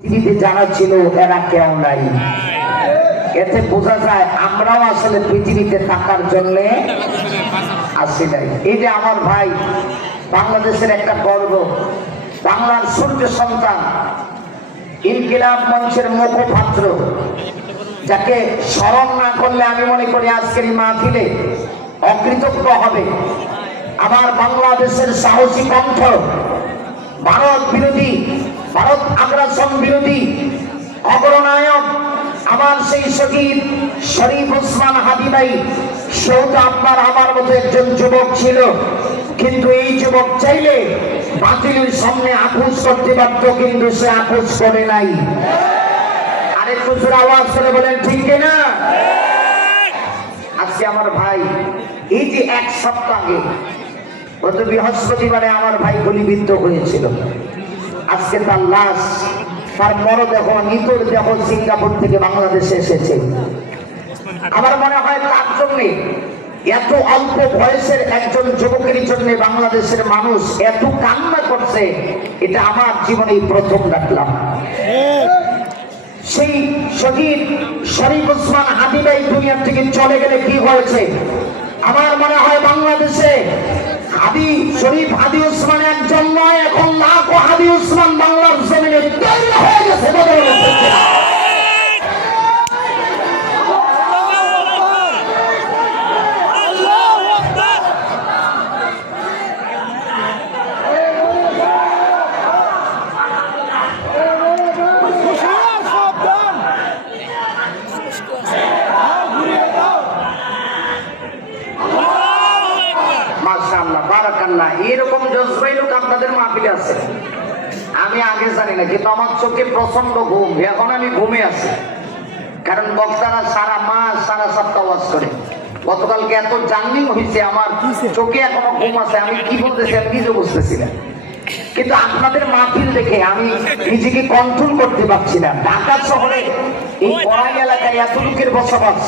পৃথিবীতে যারা ছিল এরা কেউ নাই। এতে বোঝা যায় আমরাও আসলে পৃথিবীতে থাকার জন্য আসি নাই। এই যে আমার ভাই বাংলাদেশের একটা গর্ব, বাংলার সূর্য সন্তান, ইনকিলাব মঞ্চের মুখপাত্র, যাকে স্মরণ না করলে আমি মনে করি আজকের এই মাহফিলে অকৃতজ্ঞ হবে। আমার বাংলাদেশের সাহসী কণ্ঠ, ভারত বিরোধী, ভারত আগ্রাসন বিরোধী অগ্রনায়ক আমার সেই শহীদ শরীফ ওসমান হাদি ভাই, সেও তো আপনার আমার মতো একজন যুবক ছিল, কিন্তু এই যুবক চাইলে বাতিলের সামনে আপোষ করতে পারত, কিন্তু সে আপোষ করে নাই। আরেকটু জোরে আওয়াজ করে বলেন ঠিক কিনা? আজকে আমার ভাই এই যে এক সপ্তাহ আগে গত বৃহস্পতিবারে আমার ভাই গুলিবিদ্ধ হয়েছিল, আজকে তার লাশ, তার মরদেহ, নিতর দেহ সিঙ্গাপুর থেকে বাংলাদেশে এসেছে। আমার মনে হয় তার জন্য, এত অল্প বয়সের একজন যুবকের জন্য বাংলাদেশের মানুষ এত কান্না করছে, এটা আমার জীবনে প্রথম দেখলাম। সেই শহীদ শরীফ ওসমান হাদি ভাই দুনিয়া থেকে চলে গেলে কি হয়েছে? আমার মনে হয় বাংলাদেশে হাদি শরীফ হাদি ওসমান একজন নয়, এখন লাখো হাদি ওসমান বাংলার জমিনে তৈরি হয়ে গেছে। এরকম জজবাই লোক আপনাদের মাহফিলে আছে আমি আগে জানি না, কিন্তু আমার চোখে প্রচন্ড ঘুম, এখন আমি ঘুমে আছি। কারণ বক্তারা সারা মাস সারা সপ্তাহ ওয়াজ করে, গতকালকে এত জার্নি হয়েছে, আমার চোখে এখনো ঘুম আছে। আমি কি বলতেছি আমি নিজে বুঝতেছি না, কিন্তু আপনাদের মাহফিল দেখে আমি নিজেকে কন্ট্রোল করতে পারছি না। ঢাকা শহরে এই পড়াই এলাকায় এত লোকের বসবাস,